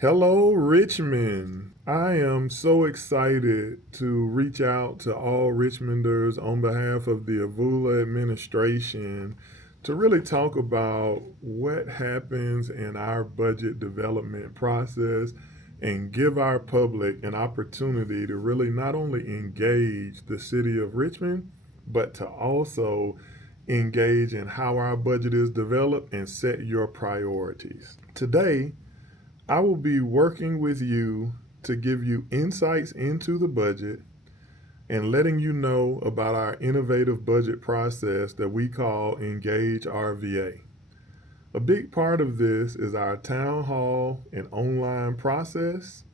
Hello, Richmond. I am so excited to reach out to all Richmonders on behalf of the Avula administration to really talk about what happens in our budget development process and give our public an opportunity to really not only engage the city of Richmond, but to also engage in how our budget is developed and set your priorities. Today, I will be working with you to give you insights into the budget and letting you know about our innovative budget process that we call Engage RVA. A big part of this is our town hall and online process,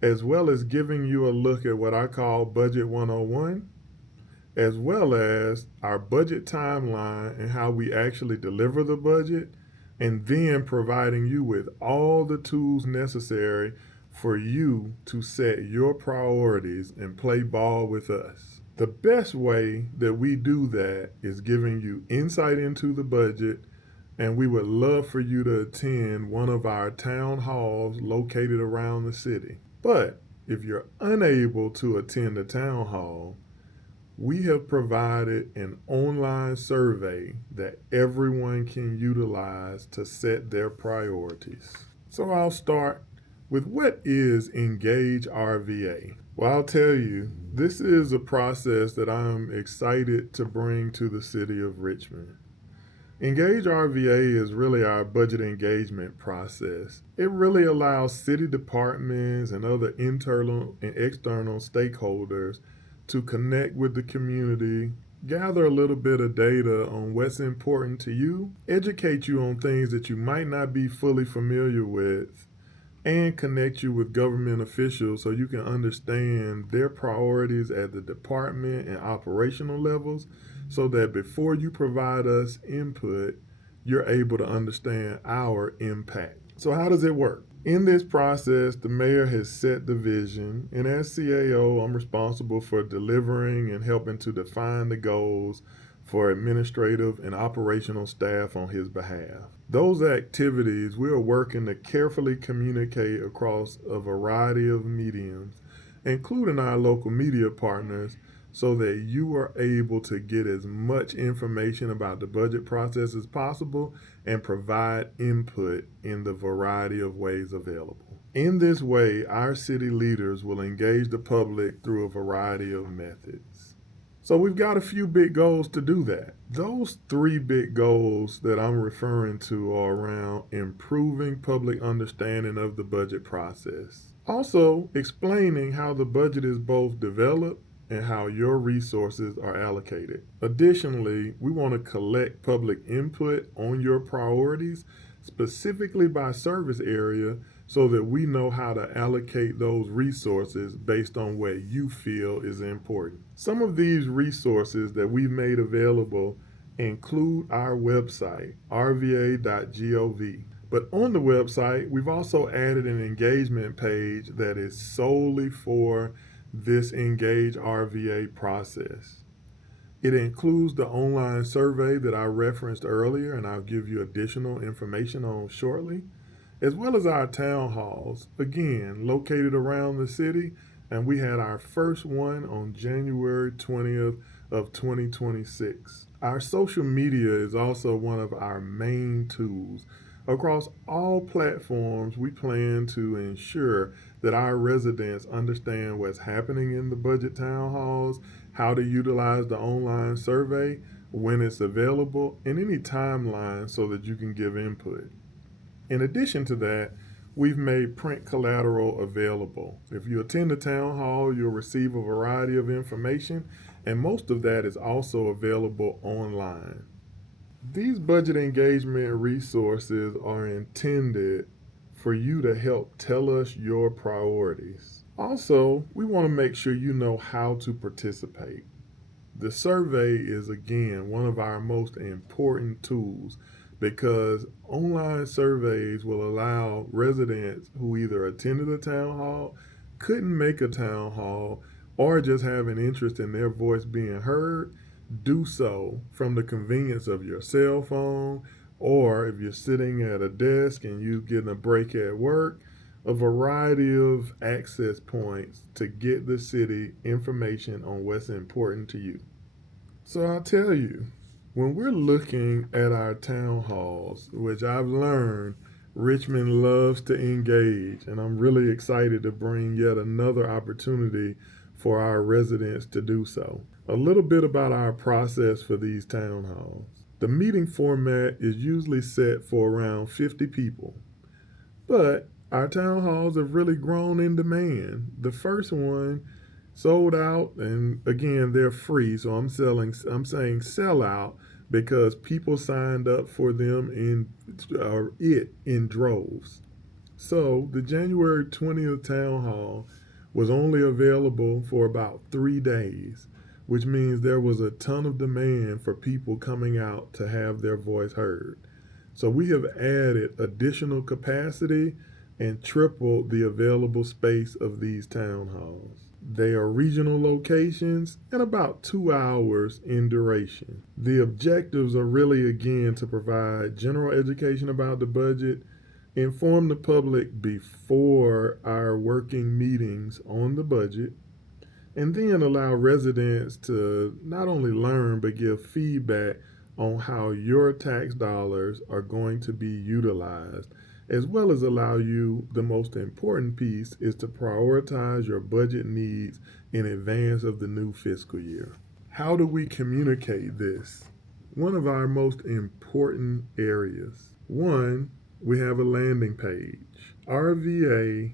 as well as giving you a look at what I call Budget 101, as well as our budget timeline and how we actually deliver the budget, and then providing you with all the tools necessary for you to set your priorities and play ball with us. The best way that we do that is giving you insight into the budget, and we would love for you to attend one of our town halls located around the city. But if you're unable to attend a town hall, we have provided an online survey that everyone can utilize to set their priorities. So I'll start with what is Engage RVA? Well, I'll tell you, this is a process that I'm excited to bring to the city of Richmond. Engage RVA is really our budget engagement process. It really allows city departments and other internal and external stakeholders to connect with the community, gather a little bit of data on what's important to you, educate you on things that you might not be fully familiar with, and connect you with government officials so you can understand their priorities at the department and operational levels so that before you provide us input, you're able to understand our impact. So, how does it work? In this process, the mayor has set the vision, and as CAO, I'm responsible for delivering and helping to define the goals for administrative and operational staff on his behalf. Those activities, we are working to carefully communicate across a variety of mediums, including our local media partners, so that you are able to get as much information about the budget process as possible and provide input in the variety of ways available. In this way, our city leaders will engage the public through a variety of methods. So we've got a few big goals to do that. Those three big goals that I'm referring to are around improving public understanding of the budget process. Also, explaining how the budget is both developed and how your resources are allocated. Additionally, we want to collect public input on your priorities, specifically by service area, so that we know how to allocate those resources based on what you feel is important. Some of these resources that we've made available include our website, rva.gov. But on the website, we've also added an engagement page that is solely for this Engage RVA process. It includes the online survey that I referenced earlier, and I'll give you additional information on shortly, as well as our town halls, again, located around the city, and we had our first one on January 20th of 2026. Our social media is also one of our main tools. Across all platforms, we plan to ensure that our residents understand what's happening in the budget town halls, how to utilize the online survey, when it's available, and any timeline so that you can give input. In addition to that, we've made print collateral available. If you attend the town hall, you'll receive a variety of information, and most of that is also available online. These budget engagement resources are intended for you to help tell us your priorities. Also, we want to make sure you know how to participate. The survey is, again, one of our most important tools because online surveys will allow residents who either attended a town hall, couldn't make a town hall, or just have an interest in their voice being heard, do so from the convenience of your cell phone, or if you're sitting at a desk and you're getting a break at work, a variety of access points to get the city information on what's important to you. So I'll tell you, when we're looking at our town halls, which I've learned Richmond loves to engage, and I'm really excited to bring yet another opportunity for our residents to do so. A little bit about our process for these town halls. The meeting format is usually set for around 50 people, but our town halls have really grown in demand. The first one sold out, and again, they're free, so I'm saying sell out because people signed up for them in droves. So the January 20th town hall was only available for about 3 days, which means there was a ton of demand for people coming out to have their voice heard. So we have added additional capacity and tripled the available space of these town halls. They are regional locations and about 2 hours in duration. The objectives are really, again, to provide general education about the budget, inform the public before our working meetings on the budget, and then allow residents to not only learn but give feedback on how your tax dollars are going to be utilized, as well as allow you, the most important piece is to prioritize your budget needs in advance of the new fiscal year. How do we communicate this? One of our most important areas. One, we have a landing page. RVA.gov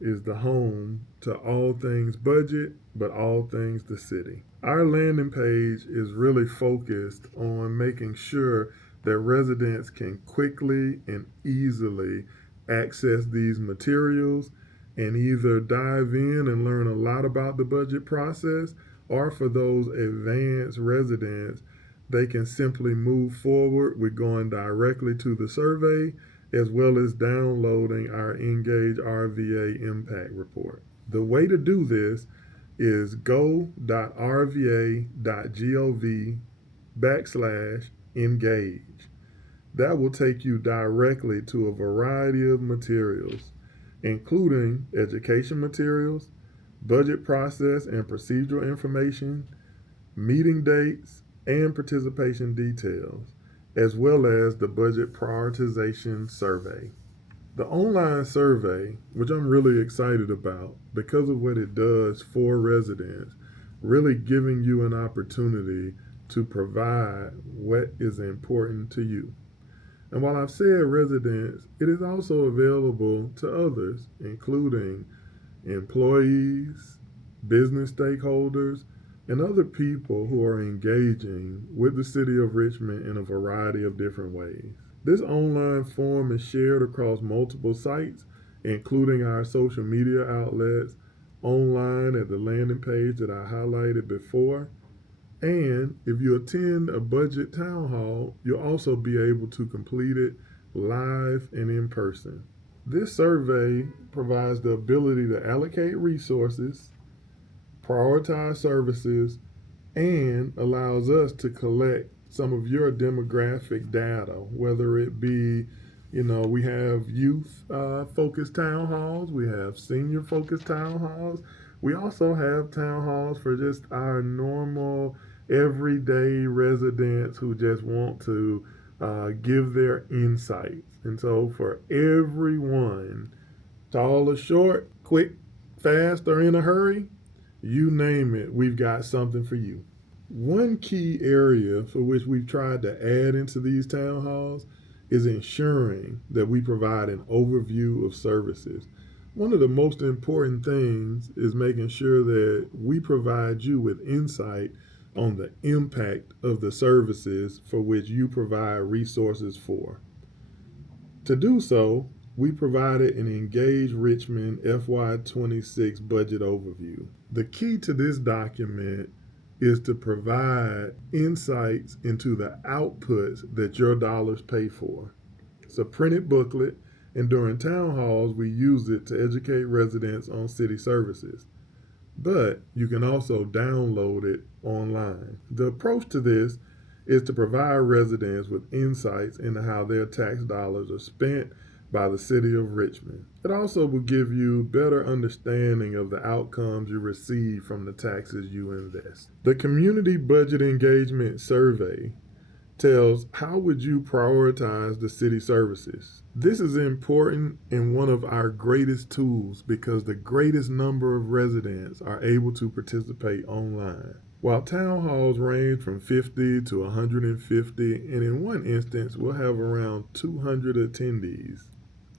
is the home to all things budget, but all things the city. Our landing page is really focused on making sure that residents can quickly and easily access these materials and either dive in and learn a lot about the budget process, or for those advanced residents, they can simply move forward with going directly to the survey as well as downloading our Engage RVA Impact Report. The way to do this is go.rva.gov/engage. That will take you directly to a variety of materials, including education materials, budget process and procedural information, meeting dates, and participation details, as well as the budget prioritization survey. The online survey, which I'm really excited about because of what it does for residents, really giving you an opportunity to provide what is important to you. And while I've said residents, it is also available to others, including employees, business stakeholders, and other people who are engaging with the city of Richmond in a variety of different ways. This online form is shared across multiple sites, including our social media outlets, online at the landing page that I highlighted before. And if you attend a budget town hall, you'll also be able to complete it live and in person. This survey provides the ability to allocate resources, prioritize services, and allows us to collect some of your demographic data, whether it be, we have youth focused town halls, we have senior focused town halls, we also have town halls for just our normal everyday residents who just want to give their insights. And so for everyone, tall or short, quick, fast, or in a hurry, you name it, we've got something for you. One key area for which we've tried to add into these town halls is ensuring that we provide an overview of services. One of the most important things is making sure that we provide you with insight on the impact of the services for which you provide resources for. To do so, we provided an Engage Richmond FY26 budget overview. The key to this document is to provide insights into the outputs that your dollars pay for. It's a printed booklet, and during town halls, we use it to educate residents on city services. But you can also download it online. The approach to this is to provide residents with insights into how their tax dollars are spent by the city of Richmond. It also will give you better understanding of the outcomes you receive from the taxes you invest. The Community Budget Engagement Survey tells how would you prioritize the city services. This is important and one of our greatest tools because the greatest number of residents are able to participate online. While town halls range from 50 to 150, and in one instance we'll have around 200 attendees,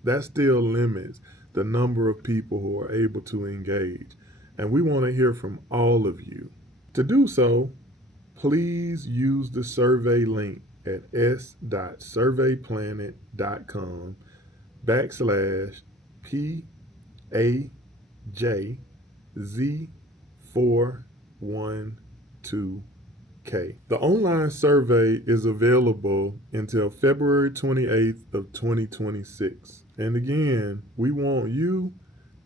that still limits the number of people who are able to engage, and we want to hear from all of you. To do so, please use the survey link at s.surveyplanet.com/PAJZ412K. The online survey is available until February 28th of 2026. And again, we want you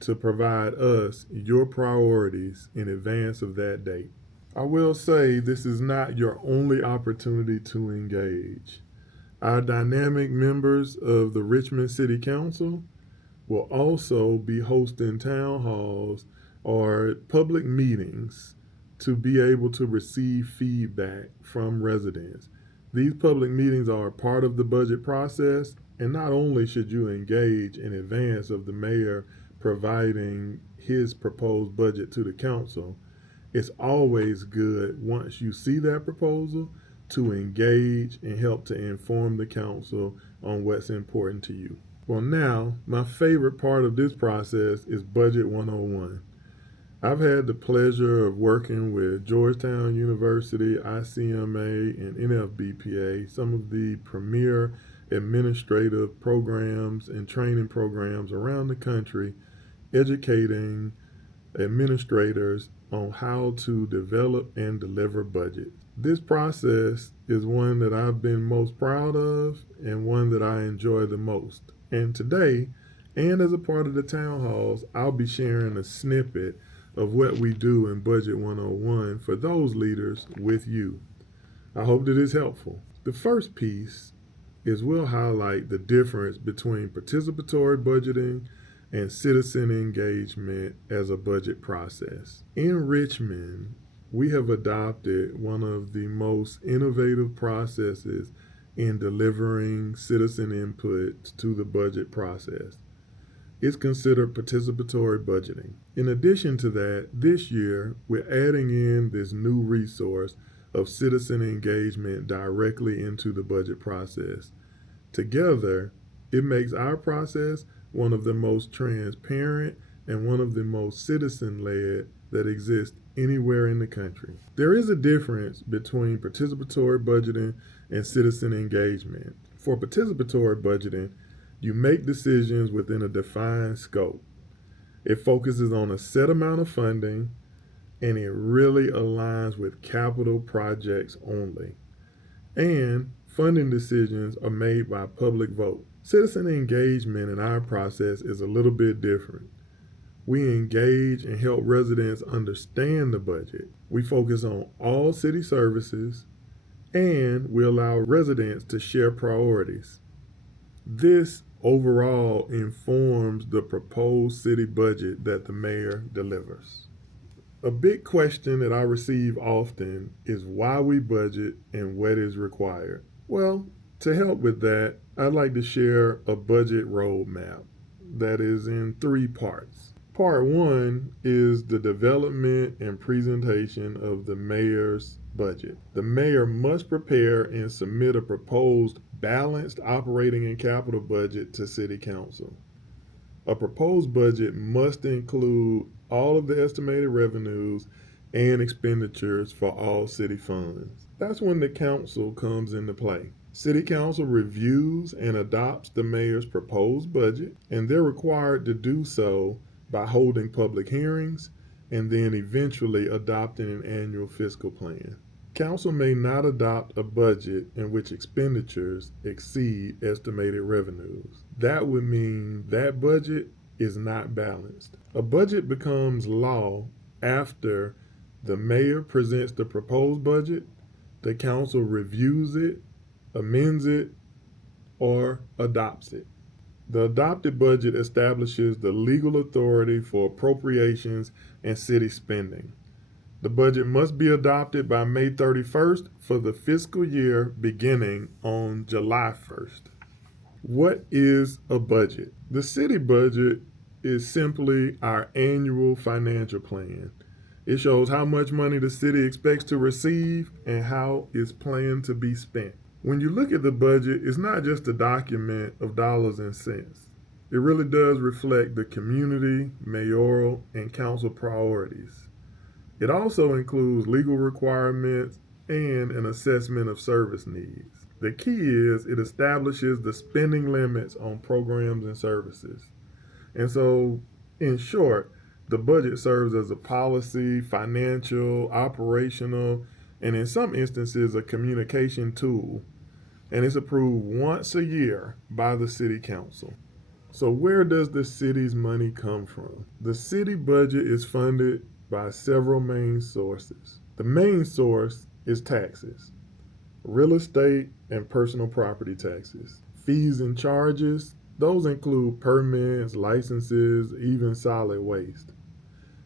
to provide us your priorities in advance of that date. I will say this is not your only opportunity to engage. Our dynamic members of the Richmond City Council will also be hosting town halls or public meetings to be able to receive feedback from residents. These public meetings are a part of the budget process, and not only should you engage in advance of the mayor providing his proposed budget to the council, it's always good once you see that proposal to engage and help to inform the council on what's important to you. Well, now, my favorite part of this process is Budget 101. I've had the pleasure of working with Georgetown University, ICMA, and NFBPA, some of the premier administrative programs and training programs around the country, educating administrators on how to develop and deliver budgets. This process is one that I've been most proud of and one that I enjoy the most. And today, and as a part of the town halls, I'll be sharing a snippet of what we do in Budget 101 for those leaders with you. I hope that is helpful. The first piece is we'll highlight the difference between participatory budgeting and citizen engagement as a budget process. In Richmond, we have adopted one of the most innovative processes in delivering citizen input to the budget process. It's considered participatory budgeting. In addition to that, this year, we're adding in this new resource of citizen engagement directly into the budget process. Together, it makes our process one of the most transparent and one of the most citizen-led that exists anywhere in the country. There is a difference between participatory budgeting and citizen engagement. For participatory budgeting, you make decisions within a defined scope. It focuses on a set amount of funding, and it really aligns with capital projects only. And funding decisions are made by public vote. Citizen engagement in our process is a little bit different. We engage and help residents understand the budget. We focus on all city services, and we allow residents to share priorities. This overall informs the proposed city budget that the mayor delivers. A big question that I receive often is why we budget and what is required. Well, to help with that, I'd like to share a budget roadmap that is in 3 parts. Part 1 is the development and presentation of the mayor's budget. The mayor must prepare and submit a proposed balanced operating and capital budget to City Council. A proposed budget must include all of the estimated revenues and expenditures for all city funds. That's when the council comes into play. City Council reviews and adopts the mayor's proposed budget, and they're required to do so by holding public hearings and then eventually adopting an annual fiscal plan. Council may not adopt a budget in which expenditures exceed estimated revenues. That would mean that budget is not balanced. A budget becomes law after the mayor presents the proposed budget, the council reviews it, amends it, or adopts it. The adopted budget establishes the legal authority for appropriations and city spending. The budget must be adopted by May 31st for the fiscal year beginning on July 1st. What is a budget? The city budget is simply our annual financial plan. It shows how much money the city expects to receive and how it's planned to be spent. When you look at the budget, it's not just a document of dollars and cents. It really does reflect the community, mayoral, and council priorities. It also includes legal requirements and an assessment of service needs. The key is it establishes the spending limits on programs and services. And so, in short, the budget serves as a policy, financial, operational, and in some instances, a communication tool. And it's approved once a year by the city council. So, where does the city's money come from? The city budget is funded by several main sources. The main source is taxes, real estate and personal property taxes. Fees and charges, those include permits, licenses, even solid waste.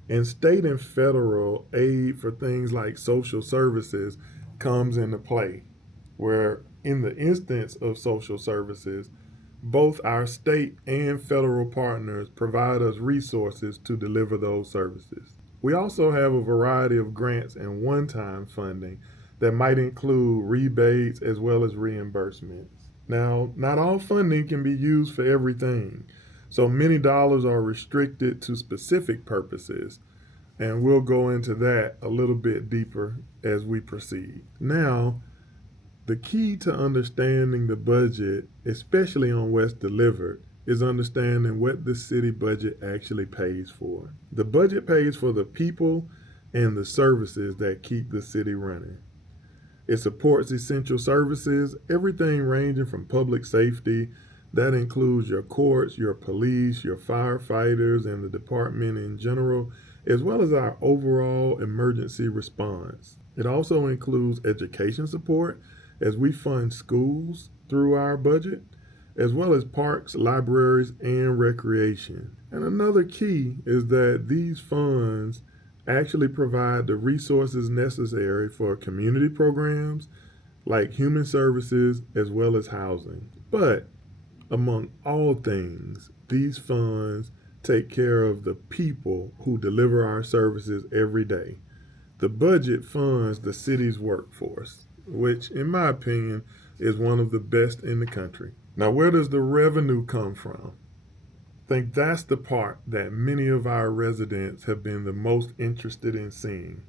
And state and federal aid for things like social services comes into play, where in the instance of social services, both our state and federal partners provide us resources to deliver those services. We also have a variety of grants and one-time funding that might include rebates as well as reimbursements. Now, not all funding can be used for everything, so many dollars are restricted to specific purposes, and we'll go into that a little bit deeper as we proceed. Now, the key to understanding the budget, especially on what's delivered, is understanding what the city budget actually pays for. The budget pays for the people and the services that keep the city running. It supports essential services, everything ranging from public safety, that includes your courts, your police, your firefighters, and the department in general, as well as our overall emergency response. It also includes education support as we fund schools through our budget, as well as parks, libraries, and recreation. And another key is that these funds actually provide the resources necessary for community programs like human services as well as housing. But among all things, these funds take care of the people who deliver our services every day. The budget funds the city's workforce, which in my opinion is one of the best in the country. Now, where does the revenue come from? I think that's the part that many of our residents have been the most interested in seeing.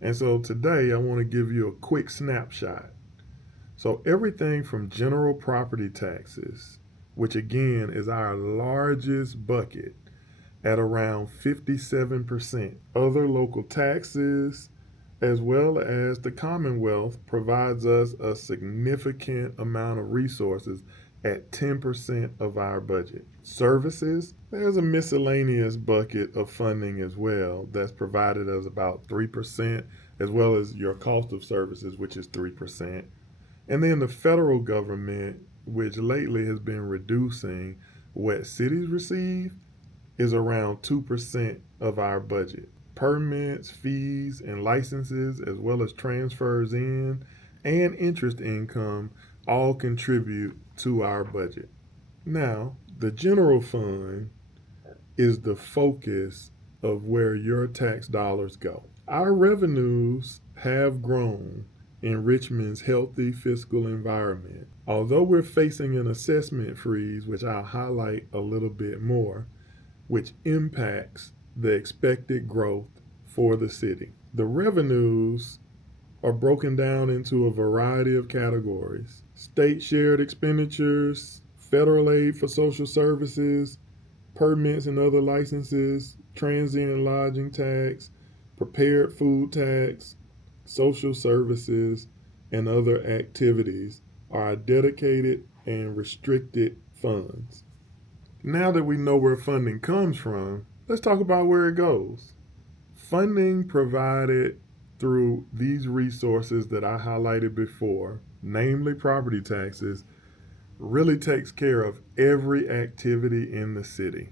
And so today I want to give you a quick snapshot. So everything from general property taxes, which again is our largest bucket at around 57%, other local taxes, as well as the Commonwealth provides us a significant amount of resources at 10% of our budget. Services, there's a miscellaneous bucket of funding as well that's provided as about 3%, as well as your cost of services, which is 3%. And then the federal government, which lately has been reducing what cities receive, is around 2% of our budget. Permits, fees, and licenses, as well as transfers in and interest income, all contribute to our budget. Now, the general fund is the focus of where your tax dollars go. Our revenues have grown in Richmond's healthy fiscal environment. Although we're facing an assessment freeze, which I'll highlight a little bit more, which impacts the expected growth for the city. The revenues are broken down into a variety of categories: state shared expenditures, federal aid for social services, permits and other licenses, transient lodging tax, prepared food tax, social services, and other activities are our dedicated and restricted funds. Now that we know where funding comes from, let's talk about where it goes. Funding provided through these resources that I highlighted before, namely property taxes, really takes care of every activity in the city.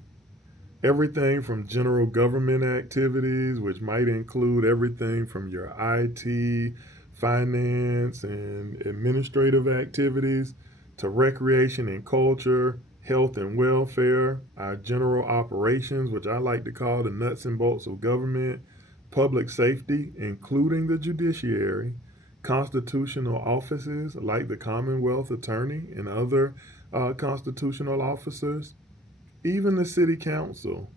Everything from general government activities, which might include everything from your IT, finance, and administrative activities, to recreation and culture, health and welfare, our general operations, which I like to call the nuts and bolts of government, public safety, including the judiciary, constitutional offices like the Commonwealth Attorney and other constitutional officers, even the city council.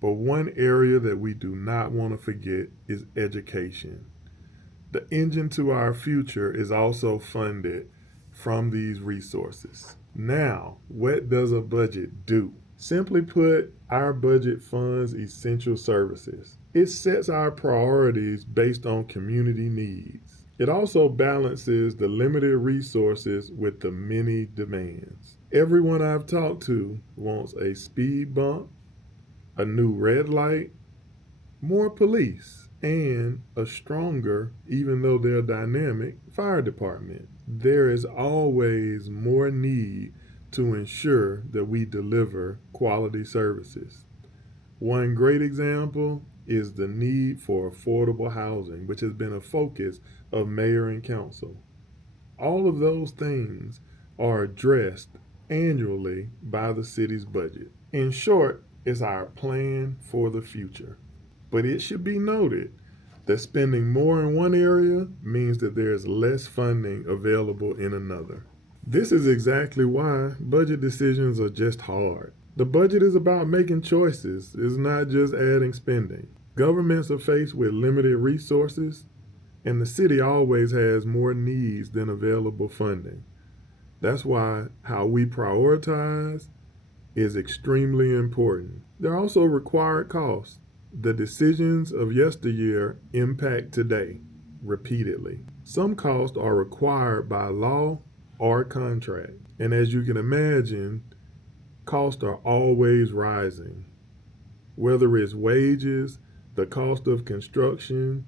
But one area that we do not want to forget is education. The engine to our future is also funded from these resources. Now, what does a budget do? Simply put, our budget funds essential services. It sets our priorities based on community needs. It also balances the limited resources with the many demands. Everyone I've talked to wants a speed bump, a new red light, more police, and a stronger, even though they're dynamic, fire department. There is always more need to ensure that we deliver quality services. One great example is the need for affordable housing, which has been a focus of mayor and council. All of those things are addressed annually by the city's budget. In short, it's our plan for the future. But it should be noted that spending more in one area means that there is less funding available in another. This is exactly why budget decisions are just hard. The budget is about making choices, it's not just adding spending. Governments are faced with limited resources, and the city always has more needs than available funding. That's why how we prioritize is extremely important. There are also required costs. The decisions of yesteryear impact today repeatedly. Some costs are required by law or contract. And as you can imagine, costs are always rising. Whether it's wages, the cost of construction,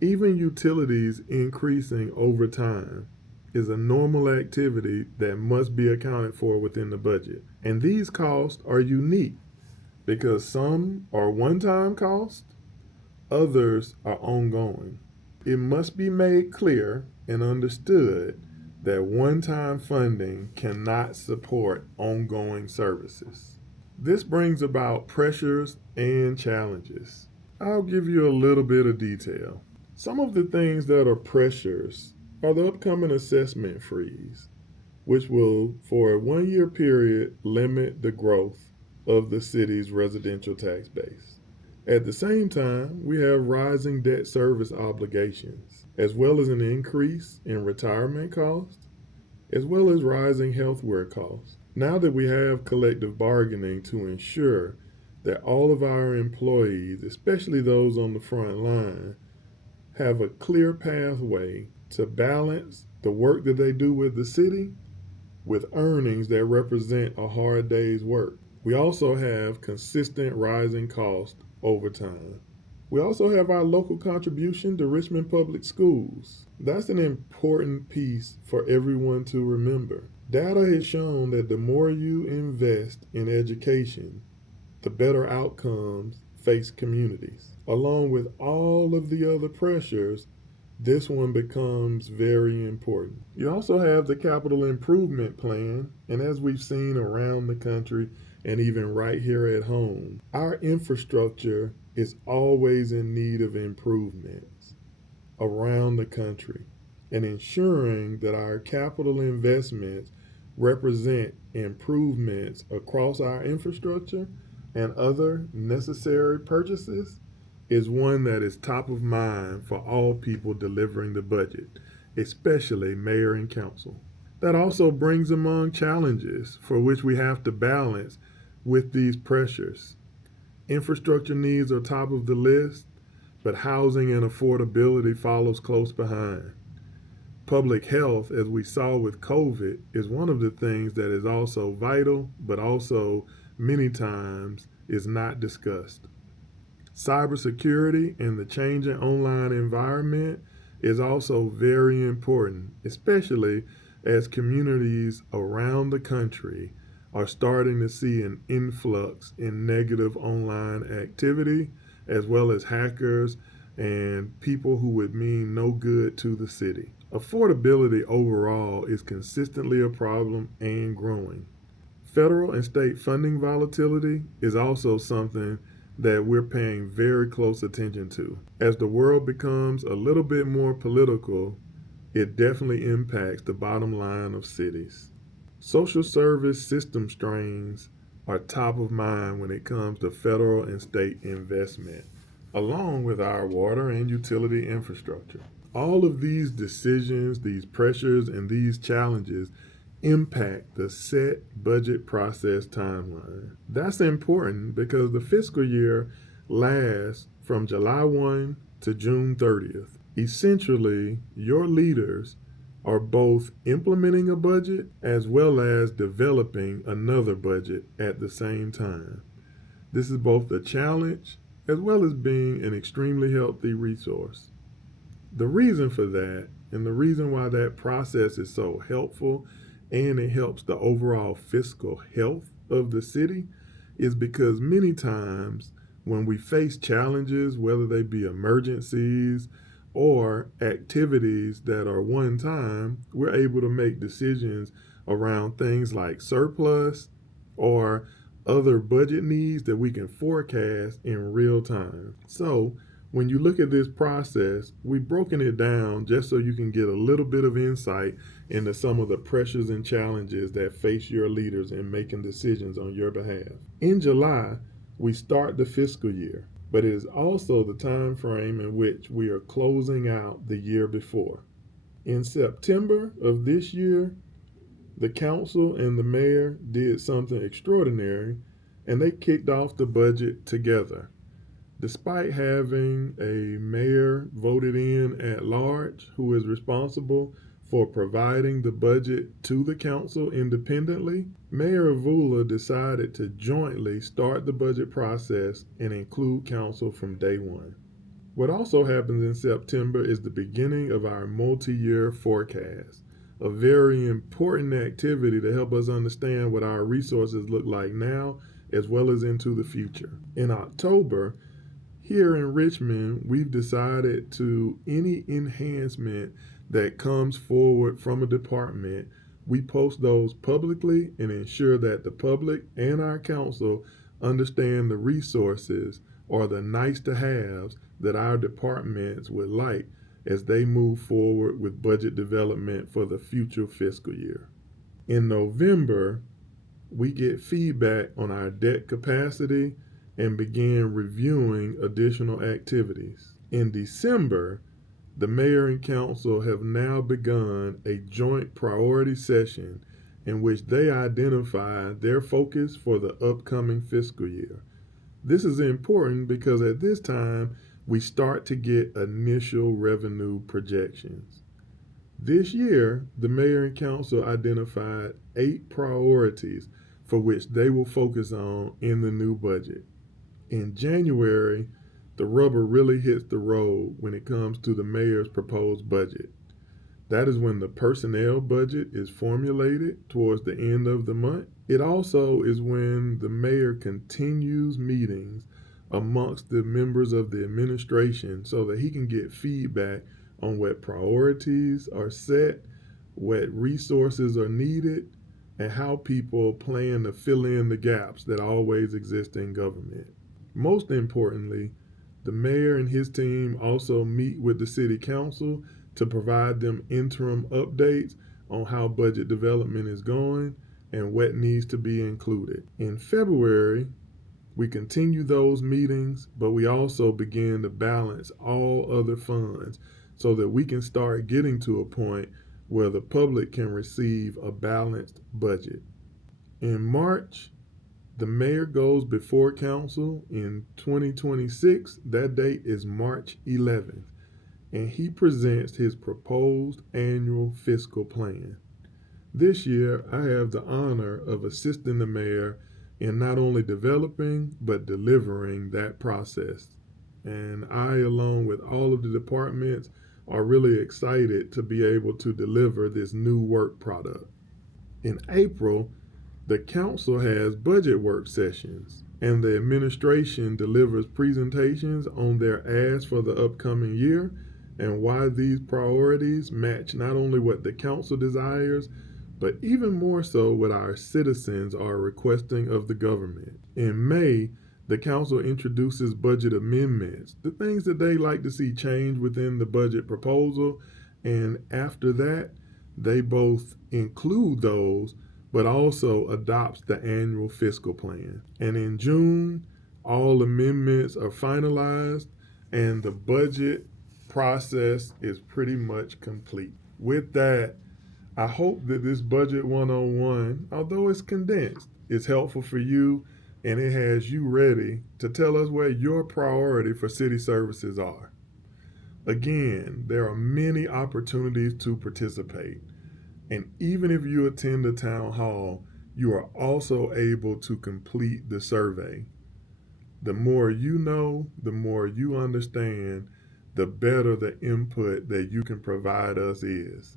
even utilities increasing over time is a normal activity that must be accounted for within the budget. And these costs are unique because some are one-time costs, others are ongoing. It must be made clear and understood that one-time funding cannot support ongoing services. This brings about pressures and challenges. I'll give you a little bit of detail. Some of the things that are pressures are the upcoming assessment freeze, which will, for a 1-year period, limit the growth of the city's residential tax base. At the same time, we have rising debt service obligations, as well as an increase in retirement costs, as well as rising healthcare costs. Now that we have collective bargaining to ensure that all of our employees, especially those on the front line, have a clear pathway to balance the work that they do with the city with earnings that represent a hard day's work. We also have consistent rising costs over time. We also have our local contribution to Richmond Public Schools. That's an important piece for everyone to remember. Data has shown that the more you invest in education, the better outcomes face communities. Along with all of the other pressures, this one becomes very important. You also have the capital improvement plan, and as we've seen around the country and even right here at home, our infrastructure is always in need of improvements around the country, and ensuring that our capital investments represent improvements across our infrastructure and other necessary purchases is one that is top of mind for all people delivering the budget, especially mayor and council. That also brings among challenges for which we have to balance with these pressures. Infrastructure needs are top of the list, but housing and affordability follows close behind. Public health, as we saw with COVID, is one of the things that is also vital, but also many times is not discussed. Cybersecurity and the changing online environment is also very important, especially as communities around the country are starting to see an influx in negative online activity, as well as hackers and people who would mean no good to the city. Affordability overall is consistently a problem and growing. Federal and state funding volatility is also something that we're paying very close attention to. As the world becomes a little bit more political, it definitely impacts the bottom line of cities. Social service system strains are top of mind when it comes to federal and state investment, along with our water and utility infrastructure. All of these decisions, these pressures, and these challenges impact the set budget process timeline. That's important because the fiscal year lasts from July 1 to June 30th. Essentially, your leaders are both implementing a budget as well as developing another budget at the same time. This is both a challenge as well as being an extremely healthy resource. The reason for that, and the reason why that process is so helpful and it helps the overall fiscal health of the city, is because many times when we face challenges, whether they be emergencies or activities that are one time, we're able to make decisions around things like surplus or other budget needs that we can forecast in real time. So when you look at this process, we've broken it down just so you can get a little bit of insight into some of the pressures and challenges that face your leaders in making decisions on your behalf. In July, we start the fiscal year, but it is also the time frame in which we are closing out the year before. In September of this year, the council and the mayor did something extraordinary, and they kicked off the budget together. Despite having a mayor voted in at large who is responsible for providing the budget to the council independently, Mayor Avula decided to jointly start the budget process and include council from day one. What also happens in September is the beginning of our multi-year forecast, a very important activity to help us understand what our resources look like now as well as into the future. In October, here in Richmond, we've decided to any enhancement that comes forward from a department, we post those publicly and ensure that the public and our council understand the resources or the nice to haves that our departments would like as they move forward with budget development for the future fiscal year. In November, we get feedback on our debt capacity and began reviewing additional activities. In December, the mayor and council have now begun a joint priority session in which they identify their focus for the upcoming fiscal year. This is important because at this time, we start to get initial revenue projections. This year, the mayor and council identified 8 priorities for which they will focus on in the new budget. In January, the rubber really hits the road when it comes to the mayor's proposed budget. That is when the personnel budget is formulated towards the end of the month. It also is when the mayor continues meetings amongst the members of the administration so that he can get feedback on what priorities are set, what resources are needed, and how people plan to fill in the gaps that always exist in government. Most importantly, the mayor and his team also meet with the city council to provide them interim updates on how budget development is going and what needs to be included. In February, we continue those meetings, but we also begin to balance all other funds so that we can start getting to a point where the public can receive a balanced budget. In March, the mayor goes before council in 2026. That date is March 11th, and he presents his proposed annual fiscal plan. This year, I have the honor of assisting the mayor in not only developing but delivering that process. And I, along with all of the departments, are really excited to be able to deliver this new work product. In April, the council has budget work sessions, and the administration delivers presentations on their asks for the upcoming year and why these priorities match not only what the council desires, but even more so what our citizens are requesting of the government. In May, the council introduces budget amendments, the things that they like to see change within the budget proposal, and after that, they both include those but also adopts the annual fiscal plan. And in June, all amendments are finalized and the budget process is pretty much complete. With that, I hope that this Budget 101, although it's condensed, is helpful for you and it has you ready to tell us where your priority for city services are. Again, there are many opportunities to participate. And even if you attend a town hall, you are also able to complete the survey. The more you know, the more you understand, the better the input that you can provide us is.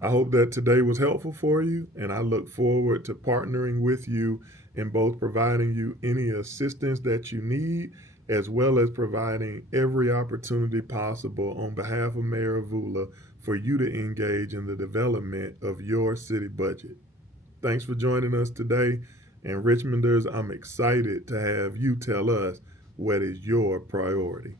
I hope that today was helpful for you, and I look forward to partnering with you in both providing you any assistance that you need, as well as providing every opportunity possible on behalf of Mayor Avula for you to engage in the development of your city budget. Thanks for joining us today, and Richmonders, I'm excited to have you tell us what is your priority.